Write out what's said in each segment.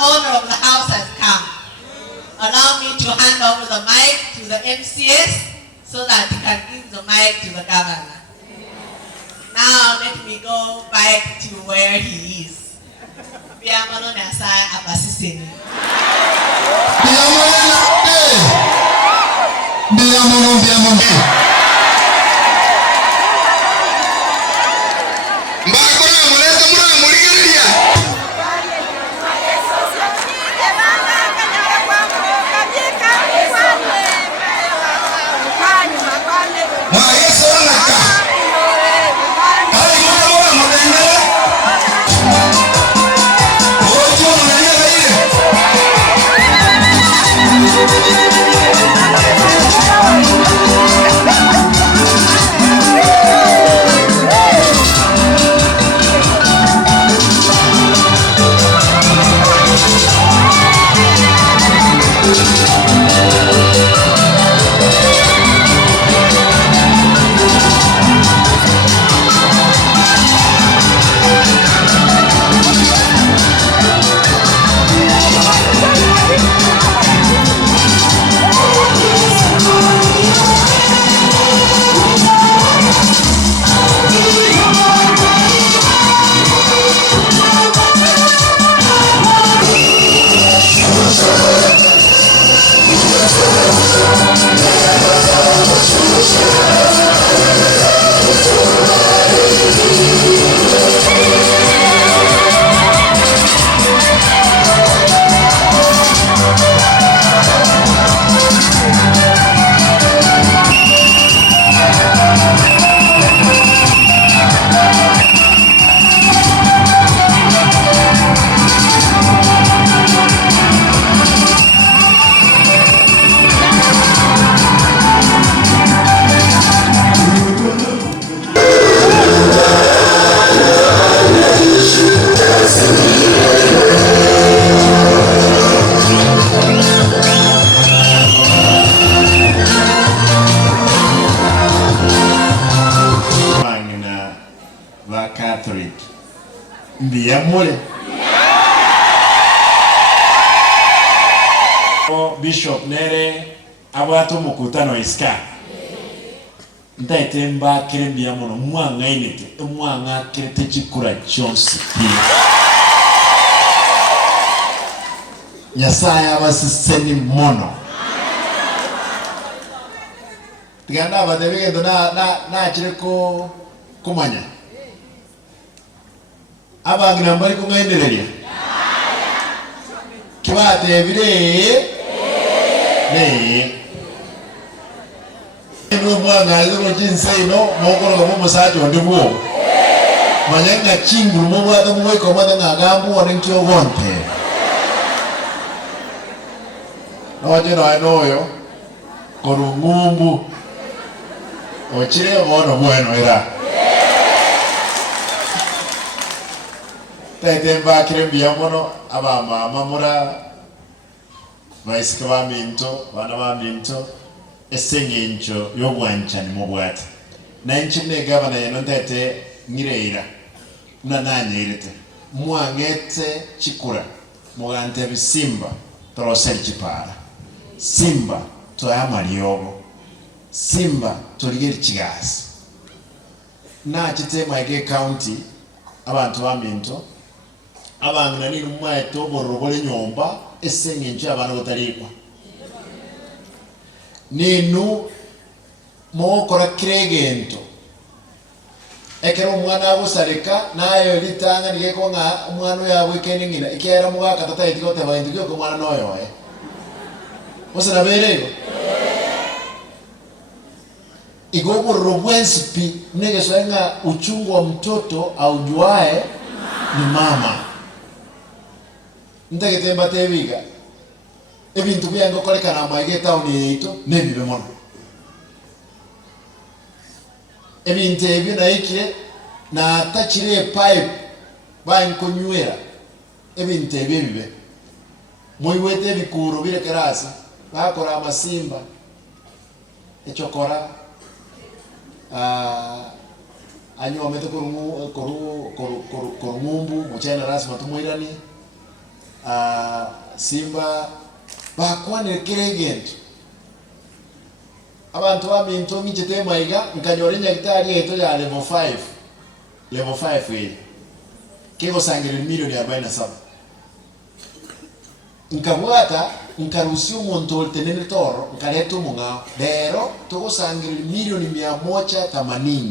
owner of the house has come. Allow me to hand over the mic to the MCS so that he can give the mic to the governor. Now let me go back to where he is. Biamono Nasai Abasisini. Biamono. Bishop Nere abwato mukutano iska ntayitemba kirembya muno mwanga inete mwanga kirete chikura chonsi Nyasaya abasiseni mono tiganda badebege na chireko kumanya abangira mbali kungendereria kibate bire no mwana lero jinsei no mokoro mo musacho ndibuo manyanga chingu mo bwata mo ko mwana ngagambu wone ntyo gonte no je no anoyo korungumbu ochire bono bueno era Taitemba kirembia mono abama mamura Vaisika ba minto, bana ba minto, esengencho yobwanchani mubwata. Na nchine gavana yanontete ngireira. Nananye irete. Mwangete chikura. Mwagante bisimba. Toroseri chipara. Simba toyama liyogo. Simba toligeri chigasi. Na chite Maige County abantu ba minto. Abantu nani numwe to borobole nyomba. Esengencho abantu botarikwa ninu mokora kiregento ekero mwana abusareka nayo litanga nigeko nga umwana yawe keningina ikera mwaka tataiti kote baindi kyo mwana noyo Osana berego igogo robwensipi nege soenga uchungu wa mtoto aujuae ni mama Ntegetemba tebiga ebintu byango kolekana Maige town yeito nebibe mono ebintu ebyo naikire na tachire pipe bankonywera ebintu ebyo bibe moiwete bikuru bire karasi bakora amasimba echokora anyomete korumumbu muchana rasma tumuirani simba bakwane kiregento abantu baminto ngichete maiga nkanyore nyagitari eto ya level 5 we kego sangire milioni 47 nkabwata nkarusi umuntu oltenene toro nkaleto munga lero togo sangire milioni 180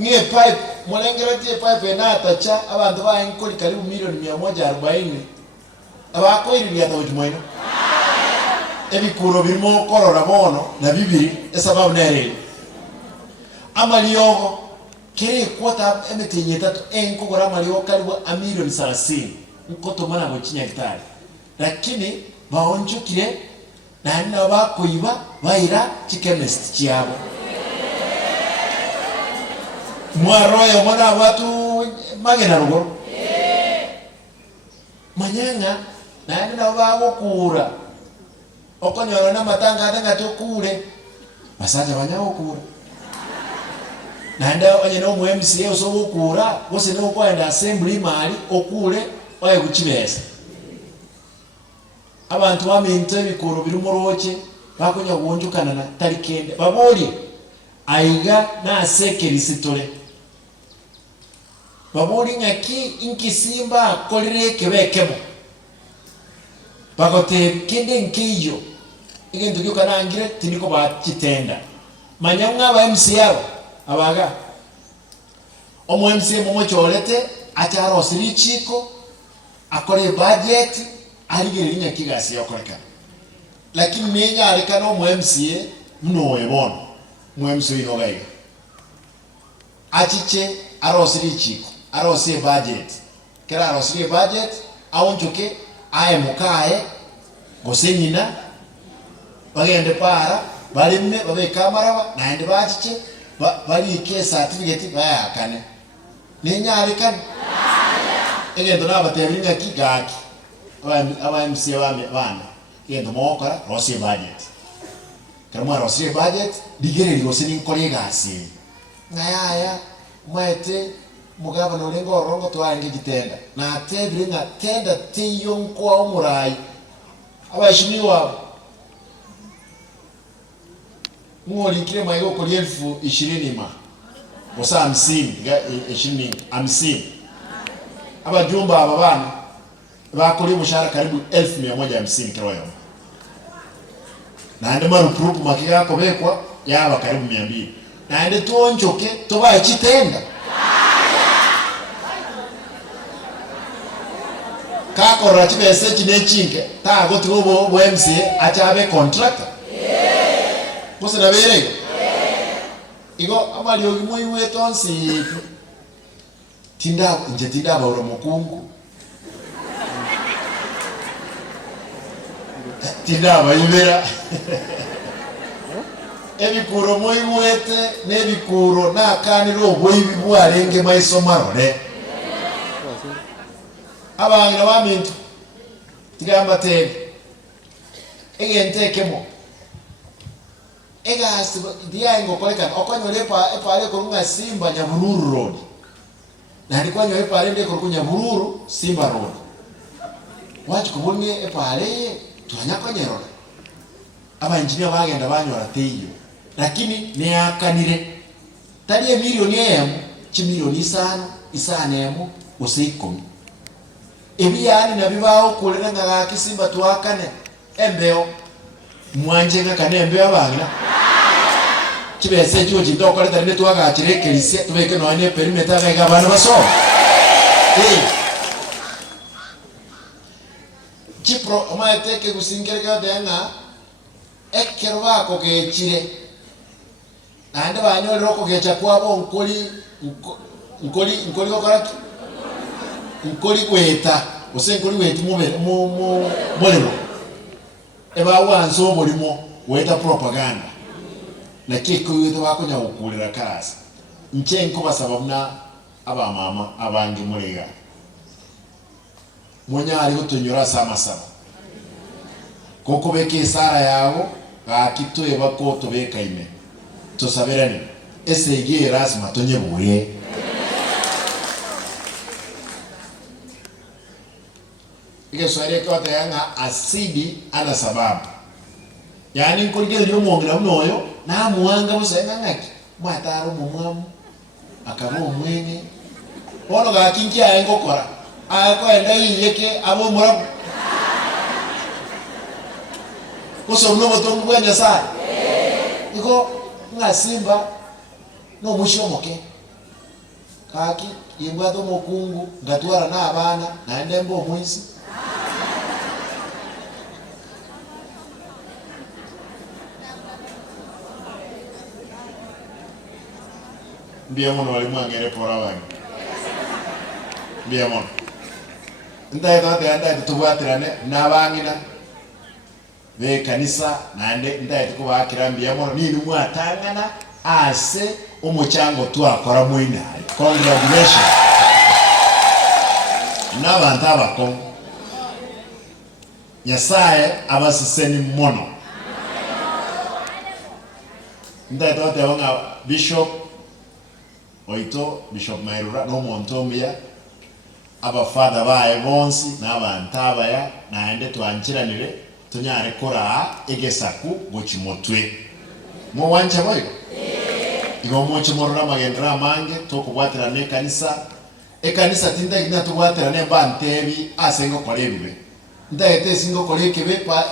ngie pipe molengera tie pipe na atacha abantu bayinkoli karibu milioni 140 abako iri atawo moino ebikuro birimo korora bono na bibiri esababu nerele amaliogo kere kwata emetenye tatu enkogora amaliogo karibu a milioni 30 nkoto mana go chinyagitari lakini baonjukire na nina bakoiba baira chemist chiabo mwaroyo mwana watu magena rugo manyanga na nina bagokura okonyora na matanga atanga tokure basaja banyawo kura nanda onye no mu MCA osobukura bose no kwenda assembly mali okure oye kuchibesa abantu baminto ebikoro biri muroche bakonya kuonjukana na tarikende baboli aiga na sekeri sitole baboli ngaki inkisimba kolire kebekemo bagote kende nkiyo igento kyo kanangire tiniko bakitenda manyamwa aba MCA abaga omu MCA momo cholete acharo sirichiko akore budget aligere nyakigasi yokoreka lakini nenya alika no mu MCA mno ebono mu MCA inogaiga achiche arosirichiko arose budget kera arosiri budget awonchoke aye mukae gosenyina bagende para balime babe kamera naende bachiche bali ke certificate bayakane nenya alika egendo nabatebiringa kigaki aba MCA bana egendo mokora rose budget kama rose budget digere ligoseni nkole gasi ngaya mwete mugaba no lengo rongo twange gitenda na tebiringa tenda tiyo nkwa omurai abashimiwa mwoli kile maigo koli 20 ma osa 50 abajumba aba bana bakoli mushara karibu 1150 kiroyo na ande marupurupu makiga kobekwa yaba karibu 200 na ande tuonjoke toba chitenda kako rachibese chinechinge tago tubo MCA achabe contractor bose nabere igo amali ogimoyi wetonsi tinda bauro mukungu tinda bayibera ebikuro moyi wete nebikuro nakaniro obwoyibi bwarenge maiso marore abangira bamintu tigamba tebe egentekemo egasi dia ngokoleka okonyole epale kurunga Simba Nyabururu road na alikwanyole epale ndeko kurunya Nyabururu Simba road wachi kubonye epale turanyakonyero aba engineer bagenda banyora teyo lakini ne akanire tali milioni emu chimilioni 5 emu useikomi ebiyani nabibaho kulera nga kisimba twakane embeo mwanje nga kane embeo abana kibese cyo kindokore tane twaga kirekerisia tubeke no ane perimeter ga bana baso chipro omaeteke gusingerega denga ekerwa ko gechire nande banyolero ko gecha kwabo nkoli kokora nkoli kweta osenkoli wetu mubere molemo eba wanzo molimo weta propaganda na kiko yetu bakonya ukulira karasi nchenko basababuna aba mama abangi mulega munya ali kutunyura sama koko beke sara yabo akito ebako tobeka ime tosaberani esege rasma tonyebuye Ikiswahili kwa yanga asidi ana sababu. Yani nkolike ndio mwongera mnoyo na muwanga musenga ngaki. Mwataro mumwamu akabo mwene. Ono ga kinkia engokora. Ako enda yiyeke abo murabu. Koso mno botongo bwa Nyasaye. Iko ngasimba no mushomoke. Kaki imbwato mokungu ngatwara na abana na ndembo mwisi. Mbia mono wali mwangere pora wangi. Mbia mono. Ndaye tuwatirane nabangina be kanisa nande ndaye tukubakira mbia mono nini mwatangana ase umuchango twakora mwinari. Congratulations. N'abantu abako Nyasaye abasiseni mono. Ndaye twatebanga Bishop Oito, Bishop Mairura no Montomia abafada bae bonsi n'abantu abaya naende twankiranire tunyare kora egesaku gochimotwe mo wanje boyo igo mocho morura magendra mange tokubwatira ne kanisa tinda ina tubwatira ne bantebi asengo korebibe ndaete singo korekebe pa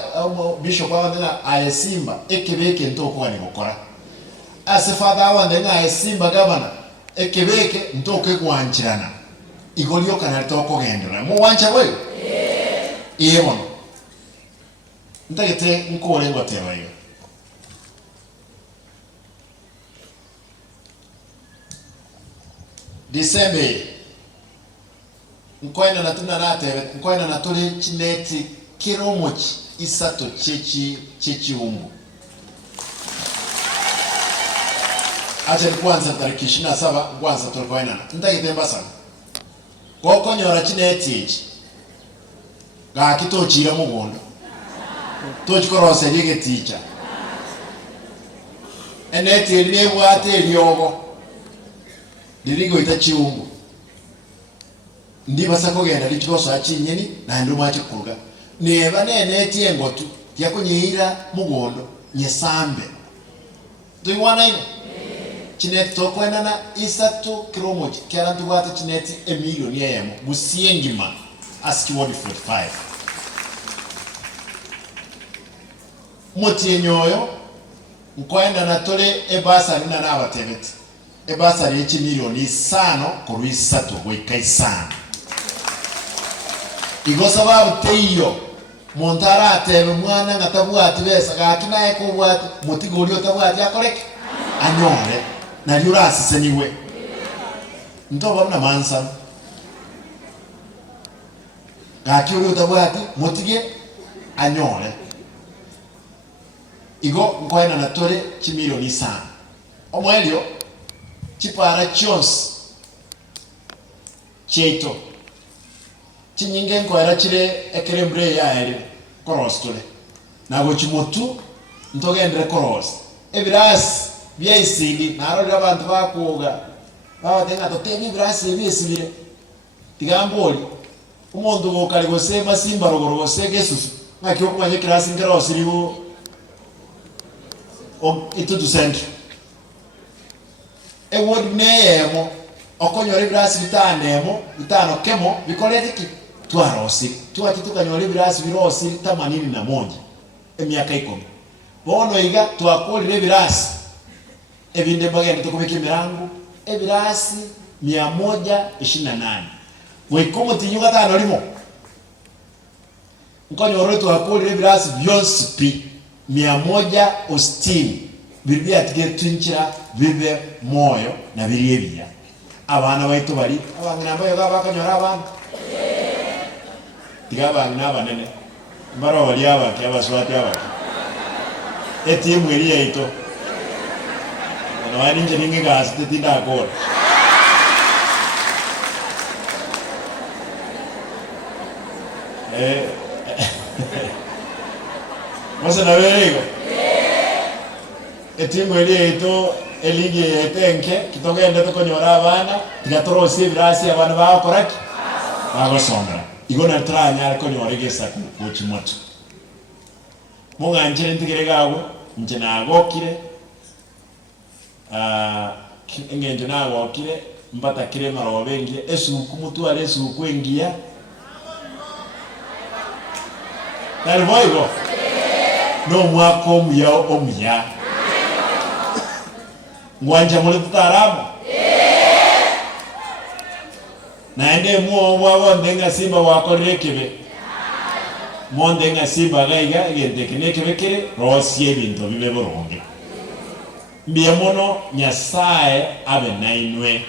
Bishop awandena ayesimba ekebeke ntoko ani gukora ase fada awandena ayesimba gabana ekebeke ntoke kwanchirana igolio kana toko gendera mo wancha boyo yebo ndagete nkore ngoteba yo December nkoina natuna natebe nkoina natuli chineti kiromochi isato chechi umbu acha kwanza tariki 27 kwanza tulikoina ndagitemba sana koko nyora chineti echi ga kitochira mugondo tochikorose lige teacher eneti eliye bwate elyogo dirigo itachiungu ndibasa kogenda lichikosa chinyeni na ndo mwache kuruga neba neneti engotu yakunyira mugondo nyesambe tuiwana ino chineti tokwenana isatu kiromochi kyarantu bwate chineti emilioni yemo busiengima aski wodi 45 moti enyoyo nkwenda natole ebasari na nabatebeti ebasari y'echi milioni 5 kuru 3 gwika 5 igosa babuteiyo montara atebe mwana ngatabwati besa gakinaye kubwati mutigori otabwati akoreke anyore na yurasi seniwe ntoba mna mansa gakiuri otabwati mutige anyore igo nkwena natole chimilioni 5 omwelio chipara chons cheito chinyinge nkwera chire ekerembre ya eri korostole nago chimotu ntogendere koros ebiras byaisidi narolira abantu bakuga babatenga totebi biras ebisibire tigamboli umuntu gokali gose masimba rogorogose gesusu ngakyo kwanye klasi ngero siriwo ito du centre e wodi neyemo okonyore biras bitanemo bitano kemo bikoleti twarosi tukanyore biras birosi 81 emyaka 10 bono iga twakolire biras ebinde bagenda tukubika mirango ebirasi 128 wekomo tinyuga tano limo nkonyore twakolire biras byonsi pi 160 bibi atige twinchira bibe moyo na biriebia abana baitu bali abangina mbayo gabakanyora abantu tigabangina abanene mbaro bali abaki abaswati abaki eti mweri yaito no wali nje ninge gas tetinda akora Masa na verego etimu elito eligi etenke kitogenda tukonyora abana tigatorosi birasi abana bakoraki bagosomera igona tranya ariko nyoregesa kuchimoto munganjire ntigire gawo nje nagokire ngende nagokire mbata kire marobengie esuku mutware esuku engia Narivoigo no mwako omuya mwanja muri tutaramu naende muomwa wondenga simba wakorire kibe mondenga simba gaiga gentekine kibe kire rosie bintu bibe boronge mbiye mono nyasaye abe nainwe